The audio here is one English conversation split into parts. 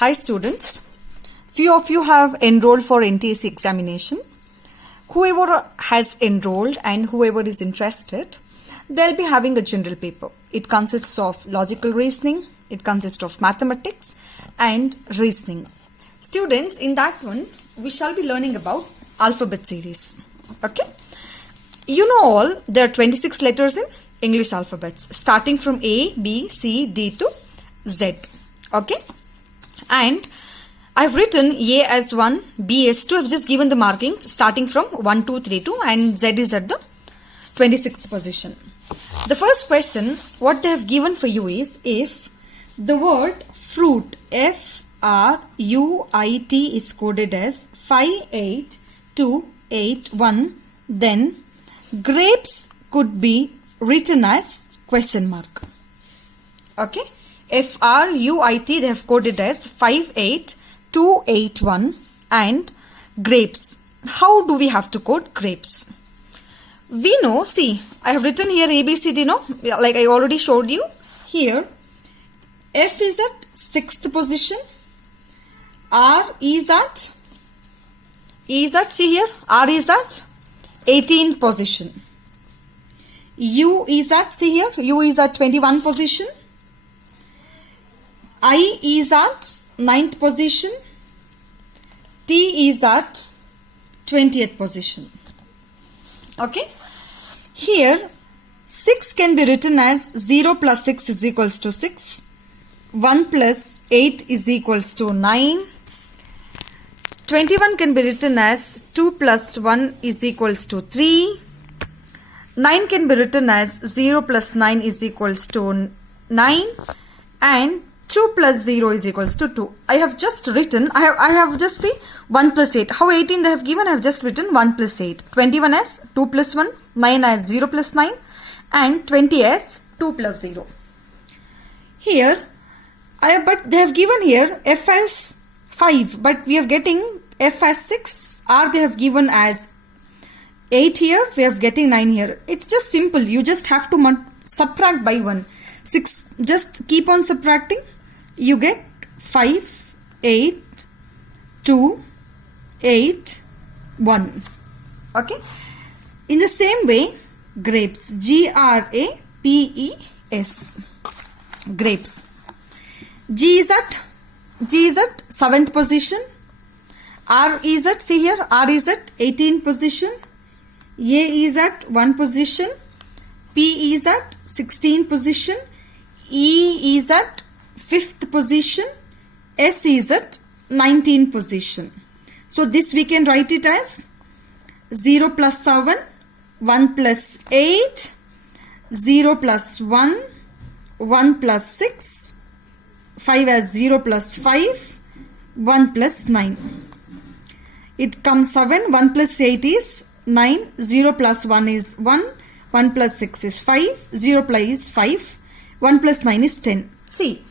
Hi students, few of you have enrolled for NTSC examination. Whoever has enrolled and whoever is interested, they'll be having a general paper. It consists of logical reasoning, it consists of mathematics and reasoning. Students, in that one, we shall be learning about alphabet series. Okay? You know all, there are 26 letters in English alphabets, starting from A, B, C, D to Z. Okay? And I've written A as 1, B as 2. I've just given the markings starting from 1, 2, 3, 2 and Z is at the 26th position. The first question, what they have given for you is, if the word fruit, F-R-U-I-T is coded as 58281, then grapes could be written as question mark. Okay? F-R-U-I-T they have coded as 58281 and grapes. How do we have to code grapes? We know, see, I have written here ABCD, no? Like I already showed you. Here, F is at 6th position. R is at, see here, R is at 18th position. U is at, see here, U is at 21 position. I is at 9th position. T is at 20th position. Okay. Here 6 can be written as 0 plus 6 is equals to 6. 1 plus 8 is equals to 9. 21 can be written as 2 plus 1 is equals to 3. 9 can be written as 0 plus 9 is equals to 9. And 2 plus 0 is equals to 2. I have just written, I have just see 1 plus 8. How 18 they have given, I have just written 1 plus 8. 21 as 2 plus 1, 9 as 0 plus 9 and 20 as 2 plus 0. Here, but they have given here F as 5, but we are getting F as 6. R they have given as 8 here, we are getting 9 here. It's just simple, you just have to subtract by 1. 6, just keep on subtracting. You get 5, 8, 2, 8, 1. Okay. In the same way, grapes. G-R-A-P-E-S. Grapes. G is at 7th position. R is at, see here, R is at 18th position. A is at 1 position. P is at 16th position. E is at 5th position. S is at 19th position. So this we can write it as 0 plus 7, 1 plus 8, 0 plus 1, 1 plus 6, 5 as 0 plus 5, 1 plus 9. It comes 7, 1 plus 8 is 9, 0 plus 1 is 1, 1 plus 6 is 5, 0 plus is 5, 1 plus 9 is 10. See,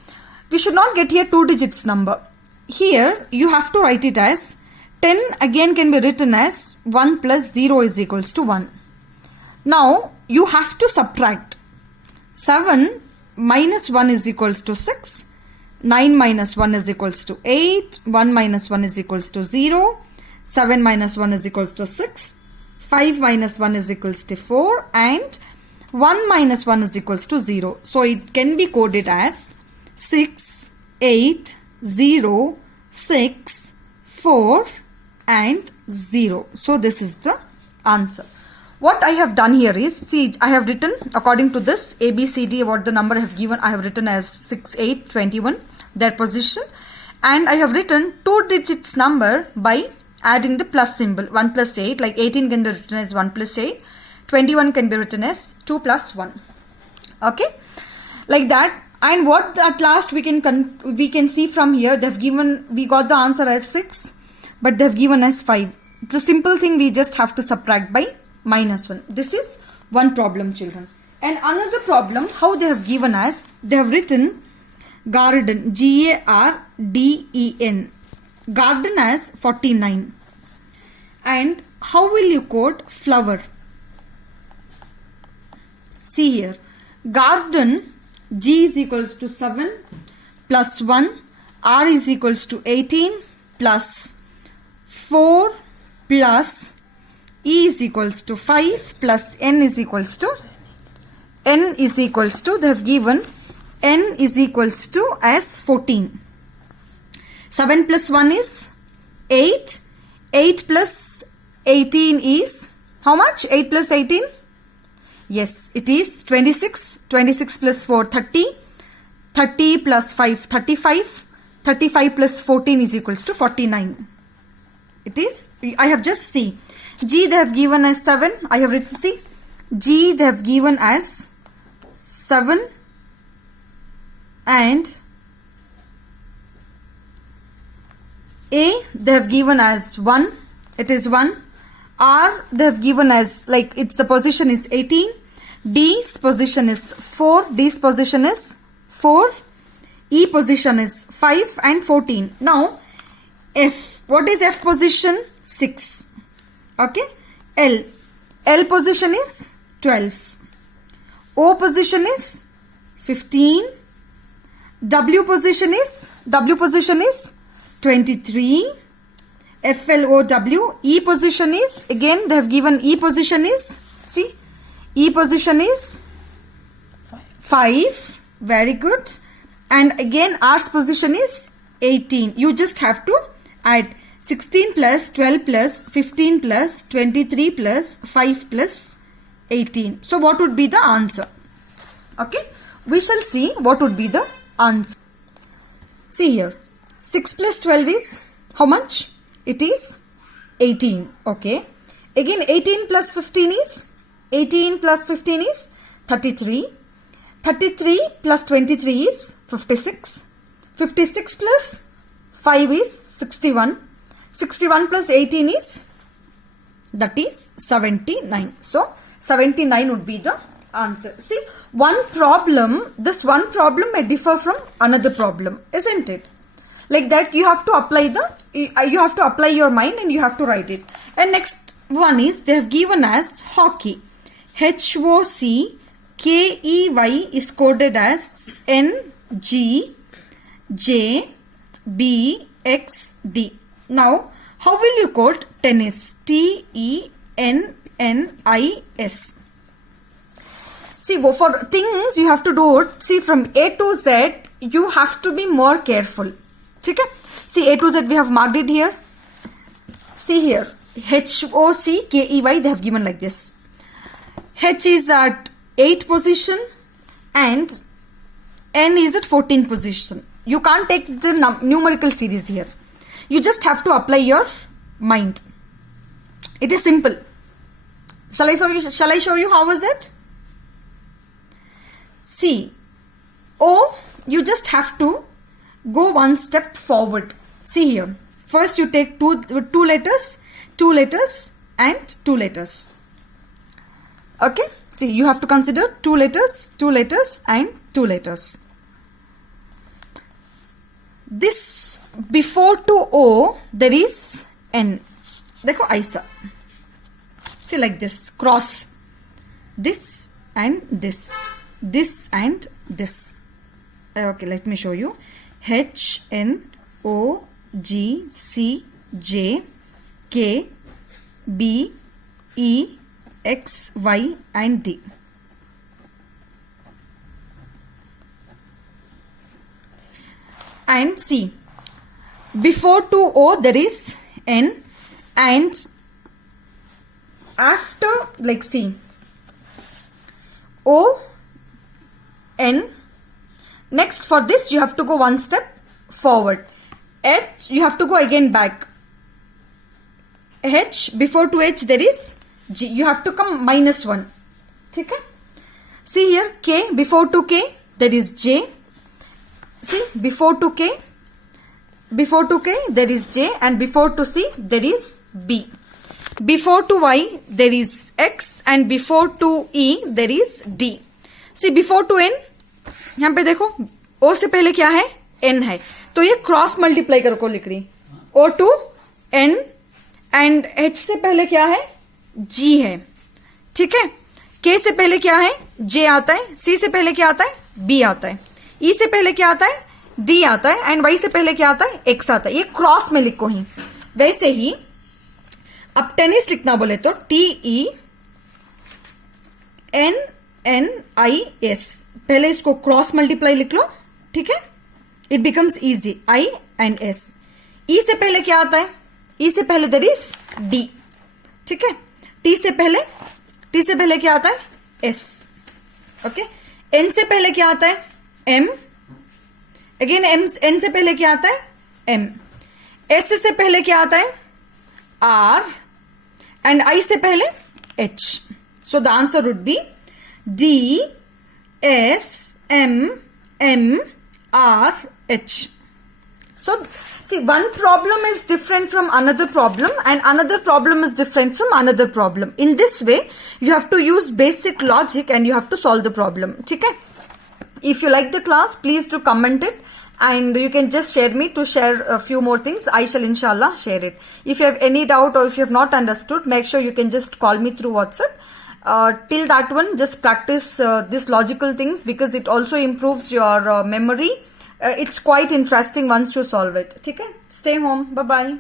we should not get here 2 digits number. Here you have to write it as 10 again can be written as 1 plus 0 is equals to 1. Now you have to subtract. 7 minus 1 is equals to 6. 9 minus 1 is equals to 8. 1 minus 1 is equals to 0. 7 minus 1 is equals to 6. 5 minus 1 is equals to 4. And 1 minus 1 is equals to 0. So it can be coded as 6, 8, 0, 6, 4 and 0. So this is the answer. What I have done here is, see, I have written according to this ABCD, what the number I have given, I have written as 6, 8, 21, their position. And I have written 2 digits number by adding the plus symbol, 1 plus 8, like 18 can be written as 1 plus 8. 21 can be written as 2 plus 1. Okay? Like that. And what at last we can see from here, they've given, we got the answer as 6, but they've given as 5. The simple thing, we just have to subtract by minus 1. This is one problem, children. And another problem, how they have given us, they have written garden, G-A-R-D-E-N. Garden as 49. And how will you code flower? See here, garden, G is equals to 7 plus 1 R is equals to 18 plus 4 plus E is equals to 5 plus N is equals to, they have given N is equals to as 14. 7 plus 1 is 8. 8 plus 18 is how much? 8 plus 18? Yes, it is 26. 26 plus 4, 30. 30 plus 5, 35. 35 plus 14 is equals to 49. It is, I have just see. G they have given as 7. I have written, see. G they have given as 7 and A they have given as 1. It is 1. R they have given as, like, its the position is 18. D's position is 4. D's position is 4. E position is 5 and 14. Now F, what is F position? 6. Okay. L position is 12. O position is 15. W position is 23. FLOW. E position is, again they have given E position is, see, E position is 5. Very good. And again R's position is 18. You just have to add 16 plus 12 plus 15 plus 23 plus 5 plus 18. So what would be the answer? Okay. We shall see what would be the answer. See here. 6 plus 12 is how much? It is 18. Okay. Again 18 plus 15 is 33. 33 plus 23 is 56. 56 plus 5 is 61. 61 plus 18 is, that is 79. So 79 would be the answer. See, this one problem may differ from another problem, isn't it? Like that, you have to apply your mind and you have to write it. And next one is, they have given as hockey. HOCKEY is coded as NGJBXD. Now, how will you code tennis? TENNIS. See, for things you have to do it. See, from A to Z, you have to be more careful. Okay? See, A to Z we have marked it here. See here, HOCKEY they have given like this. H is at 8 position and N is at 14 position. You can't take the numerical series here. You just have to apply your mind. It is simple. Shall I show you how is it? See, O, you just have to go one step forward. See here. First you take two letters and 2 letters. Okay. See, you have to consider 2 letters and 2 letters. This, before to O, there is N. Dekho aisa. See, like this, cross. This and this. This and this. Okay, let me show you. H, N, O, G, C, J, K, B, E, X, Y and D. And C. Before to O there is N, and after, like, C, O, N. Next, for this you have to go one step forward. H, you have to go again back. H, before to H there is G. You have to come -1. Okay? See here, K, before to K there is J. See, before to K there is J, and before to C there is B. Before to Y there is X, and before to E there is D. See, before to N, यहाँ पे देखो O से पहले क्या है? N है, तो ये क्रॉस मल्टीप्लाई करके लिख रही. O to N and H से पहले क्या है? G है. ठीक है. K से पहले क्या है? J आता है. C से पहले क्या आता है? B आता है. E से पहले क्या आता है? डी आता है एंड वाई से पहले क्या आता है, एक्स आता है. ये क्रॉस में लिखो ही. वैसे ही अब टेनिस लिखना बोले तो TENNIS, पहले इसको क्रॉस मल्टीप्लाई लिख लो. ठीक है, it becomes easy. I and S. E से पहले क्या आता है, E से पहले देयर इज D. ठीक है, T से पहले क्या आता है, S. ओके, N से पहले क्या आता है, M. अगेन N से पहले क्या आता है, M. S से पहले क्या आता है, R. एंड I से पहले H. So the answer would be D S M M R H. So, see, one problem is different from another problem and another problem is different from another problem. In this way, you have to use basic logic and you have to solve the problem. Okay? If you like the class, please do comment it and you can just share me to share a few more things. I shall inshallah share it. If you have any doubt or if you have not understood, make sure you can just call me through WhatsApp. Till that one, just practice these logical things because it also improves your memory. It's quite interesting once you solve it. Okay? Stay home. Bye-bye.